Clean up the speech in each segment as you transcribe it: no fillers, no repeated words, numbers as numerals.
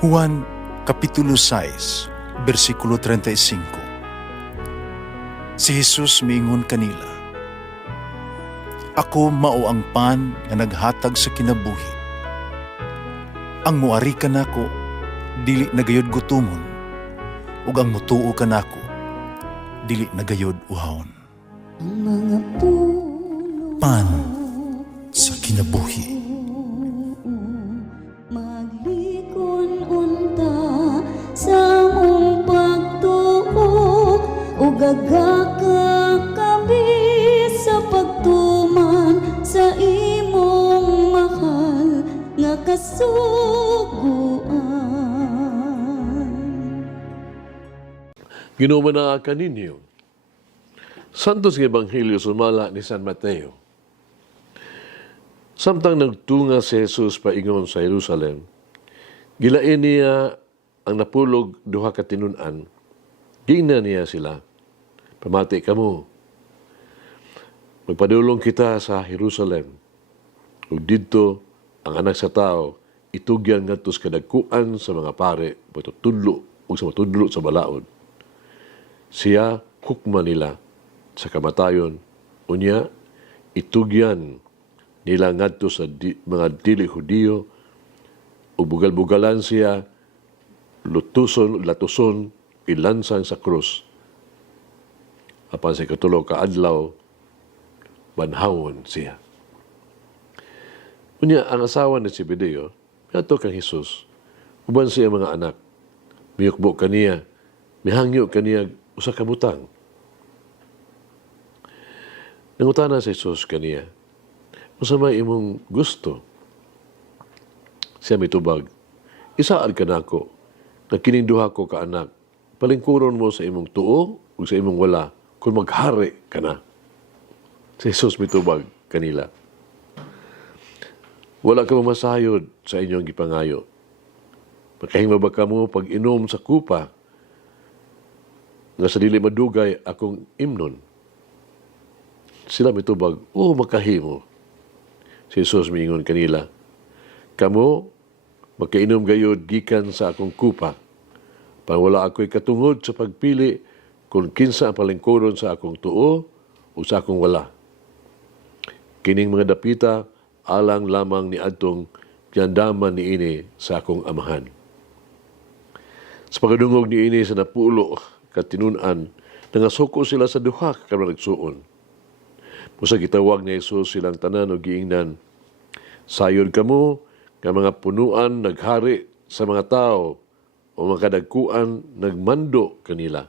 Juan Kapitulo 6, versikulo 35. Si Jesus miingon kanila, "Ako mao ang pan nga naghatag sa kinabuhi. Ang muari kanako dili nagayod gutomon, ug ang mutuo kanako dili nagayod uhawon." Ang mga puno Pan sa kinabuhi. maglikon unta sa mong pagtuo ug gagaka kami sa pagtuman sa imong mahal nga kasuguan. Ginumanaakan ninyo. Santos nga Ebanghelyo sumala ni San Mateo. Samtang nagtunga si Jesus paingon sa Jerusalem, gilain niya ang napulog duha ka tinun-an. Gingna niya sila, "Pamati kamo. Magpadulong kita sa Jerusalem. Ug didto ang Anak sa Tao itugyan ngadto sa kadagkuan sa mga pare, matutudlo ug sa matudlo sa balaod. Siya hukman nila sa kamatayon, unya itugyan nila ngadto sa mga dili Hudiyo, ug bugal-bugalan siya, latuson, ilansang sa krus. Apan sa ikatulo ka adlaw, banhawon siya." Unya ang asawa ni Zebedeo, ato kang Jesus, uban siya mga anak, miyukbo kaniya, mihangyo kaniya usa ka butang. Nangutana si Jesus kaniya, "Usa may imong gusto?" Siya mitubag, "Isaad ka nako, na kining duha ko ka anak, palingkuron mo sa imong tuo ug sa imong wala, kung maghari ka na." Si Jesus mitubag kanila, "Wala ka mamasayod sa inyong gipangayo. Makahimo ba kamo pag inom sa kupa nga sa dili madugay akong imnon?" Sila mitubag, "Oo, makahimo." Si Jesus miingon kanila, "Kamo makainom gayod gikan sa akong kupa, pang wala ako'y katungod sa pagpili kung kinsa ang palingkuron sa akong tuo o sa akong wala. Kining mga dapita alang lamang ni adtong giandaman niini sa akong amahan." Sa pagdungog niini sa napulo katinun-an, nangasuko sila sa duha ka nagsuon. Musa gitawag ni Jesus silang tanan o giingnan, "Sayod kamo nga mga punuan naghari sa mga tao o mga kadagkuan nagmando kanila.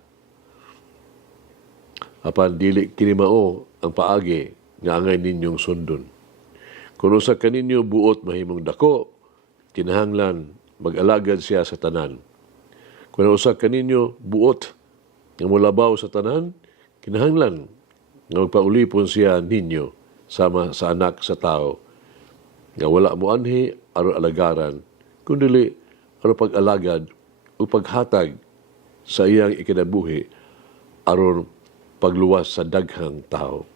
Apan dili kini mao ang paagi nga angay ninyong sundon. Kung usa kaninyo buot mahimong dako, kinahanglan mag-alagad siya sa tanan. Kung usa kaninyo buot nga molabaw sa tanan, kinahanglan nga magpaulipon siya ninyo sama sa Anak sa Tao, nga wala mo anhi aron alagaran, kundi aron pag-alagad o paghatag sa iyang ikinabuhi aron pagluwas sa daghang tao."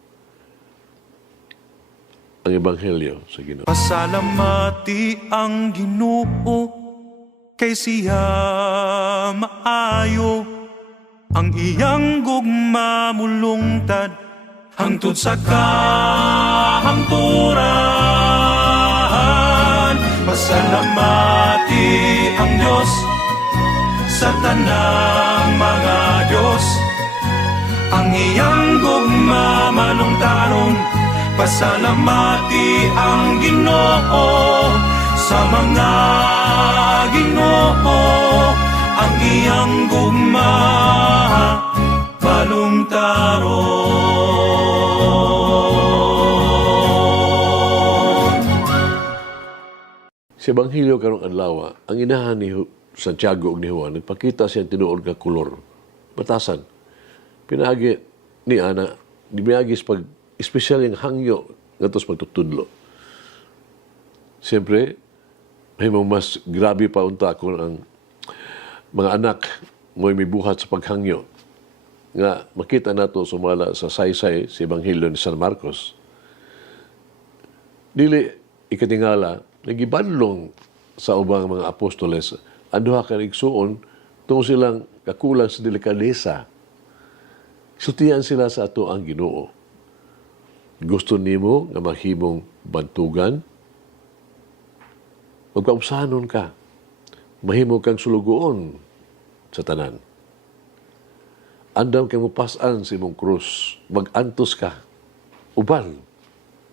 Ang Ebanghelyo sa Ginoo. Pasalamati ang Ginoo kay siya maayo, ang iyang gugma mulungtad hangtod sa kahangturan. Pasalamati ang Diyos sa tanang mga Diyos, ang iyang gugma malungtaron. Pasalamati ang Ginoo sa mga Ginoo, ang iyang gugma malungtaron. Sa Ebanghelyo karong adlaw, ang inahan ni Santiago ug ni Juan nagpakita siya tinuod nga kolor, batasan. Pinagi ni ana, dibiagis pag espesyal yung hangyo ngadto sa pagtutudlo. Siyempre, may mas grabe pa unta kung ang mga anak mo'y mibuhat sa paghangyo. Nga makita nato sumala sa saysay sa Ebanghelyo ni San Marcos. Dili ikatingala, nagibadlong sa ubang mga apostoles ang duha ka igsuon tungod silang kakulang sa delikadesa. Sutian sila sa ato ang Ginoo. Gusto nimo nga mahimong bantugan? Magpaubsanon ka. Mahimo kang sulugoon sa tanan. Andam kay mupasan sa imong krus. Mag-antos ka. Ubal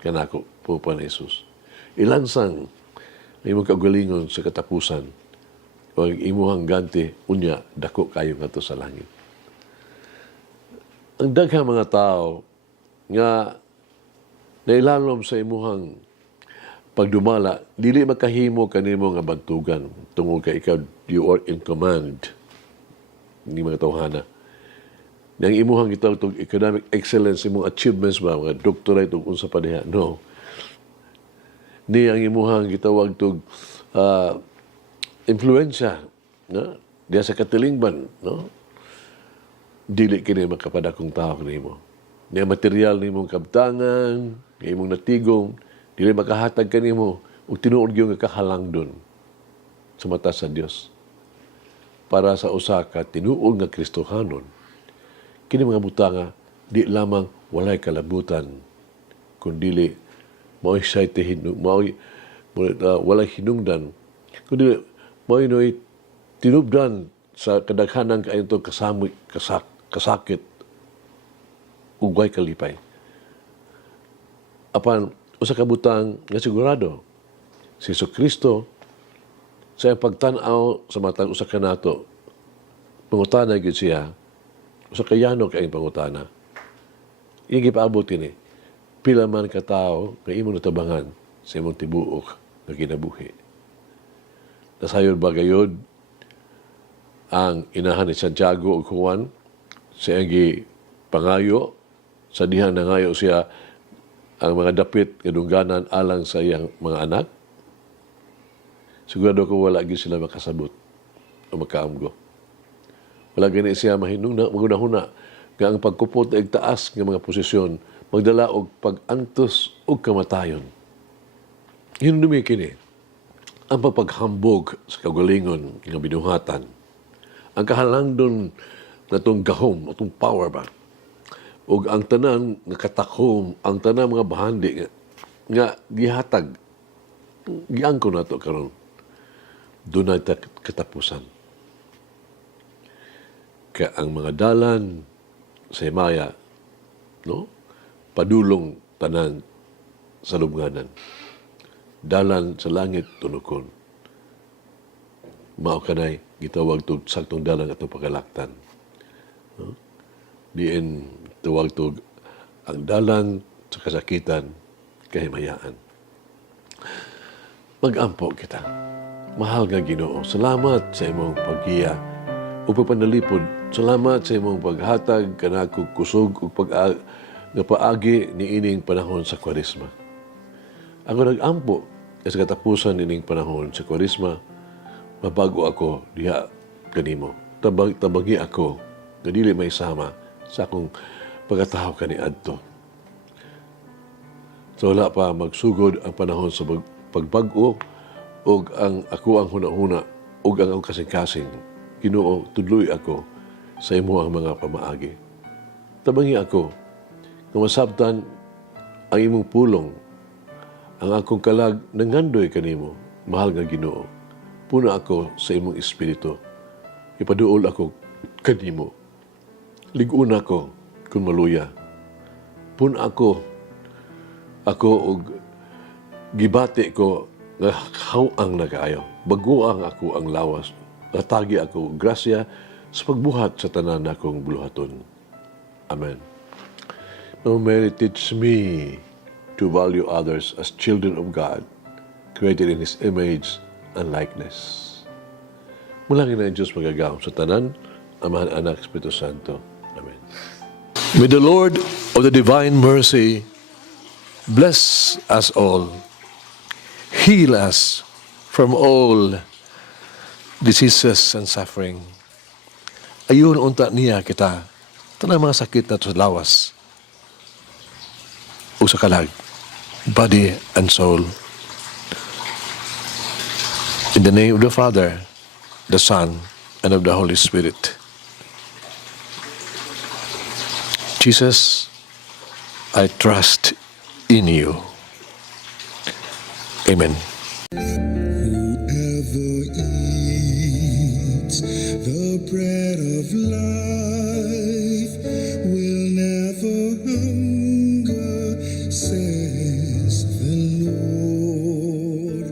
ka nako, Pupan Jesus. Ilansang ang imong kagalingon sa katapusan. O ang imuhang ganti, unya, dako kayo nga to sa langit. Ang daghang mga tao nga nailalom sa imuhang pagdumala, dili makahimo kanimo nga bantugan tungod kay ikaw, you are in command. Hindi mga tawhana. Nang imuhang gitawag economic excellence, imong achievements ba, mga doctorate o unsa pa diha. No. Ni ang imuhang gitawag influensya, no? Diya sa katilingban, no? Dili kini makapadakong tao kanimo. Ni ang material nimong kabtangan, ni imong natigong, dili makahatag kanimo ug tinuod gyud nga kahalangdon sa mata sa Dios. Para sa usa ka tinuod nga Kristohanon, kini mga butanga di lamang walay kalabutan, kundi mao'y walay hinungdan, kundi mao'y tinubdan sa kadaghanan kaayong itong kasakit, ugway kalipay. Apan, usa ka butang nga sigurado, si Jesucristo, sa iyang pagtanaw sa matang usa ka nato, pangutana gyud siya, usa ka yano kayong pangutana. Iyang gipaabot kini, pila man ka tao nga imong natabangan sa imong tibuok nga kinabuhi. Nasayod ba gayod ang inahan ni Santiago o Juan sa iyang pangayo, sa dihang nangayo siya ang mga dapit kadungganan alang sa iyang mga anak? Sigurado ko wala gyud sila makasabot o makaamgo. Wala gani siya magunahuna nga ang pagkupot ay taas ng mga posisyon magdala og pag-antos og kamatayon. Hinumdumi kini ang pagpaghambog sa kagalingon nga binuhatan, ang kahalangdon na itong gahom, itong power ba, o ang tanan nga katakom, ang tanan mga bahandi nga gihatag, giangko na ito karon, doon ay katapusan. Kaya ang mga dalan sa himaya, no? Padulong tanan sa lubnganan. Dalan sa langit tunukon. Mao kanay gitawag to saktong dalan atong pagalaktan. No? Diin tawag to ang dalan sa kasakitan, kahimayaan. Mag-ampo kita. Mahal nga Ginoo, salamat sa imong paggiya o pagpanalipod. Salamat sa imong paghatag kanako kusog ug paagi ni ining panahon sa Kwaresma. Ako nag-ampo sa katapusan ining panahon sa Kwaresma, mabago ako diha kanimo. Tabagi ako nga dili may sama sa akong pagkataho kaniadto. So wala pa magsugod ang panahon sa pagbag-o o ang ako ang hunahuna o ang akong kasing-kasing. Ginoo, tudloy ako sa imo ang mga pamaagi. Tabangi ako nga masabtan ang imong pulong, ang akong kalag nangandoy kanimo, mahal nga Ginoo. Puna ako sa imong espiritu. Ipaduol ako kanimo. Ligun ako kung maluya. Puna ako og gibati ko nga hawang na kaayo. Baguang ako ang lawas. Natagi ako grasya sa pagbuhat sa tanan akong buluhaton. Amen. Now, Mary, teach me to value others as children of God, created in His image and likeness. Mulangin na ang Diyos magagaw sa tanan, Amahan, Anak, Espiritu Santo. Amen. May the Lord of the divine mercy bless us all, heal us from all diseases and suffering. Ayun unta niya kita, tanang mga sakit na sa lawas, o sa kalag, body and soul. In the name of the Father, the Son, and of the Holy Spirit. Jesus, I trust in you. Amen. Whoever eats the bread of life will never hunger, says the Lord.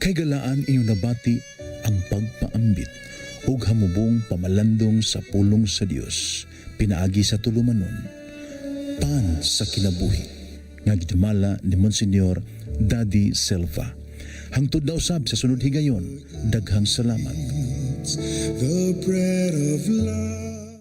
Kay galaan inyong nabati ang pagpaambit ug hamubong pamalandong sa pulong sa Dios pinaagi sa tulumanon pan sa kinabuhi nga gidumala ni Monsignor Daddy Silva. Hangtod na usab sa sunod higayon, daghang salamat. The bread of life.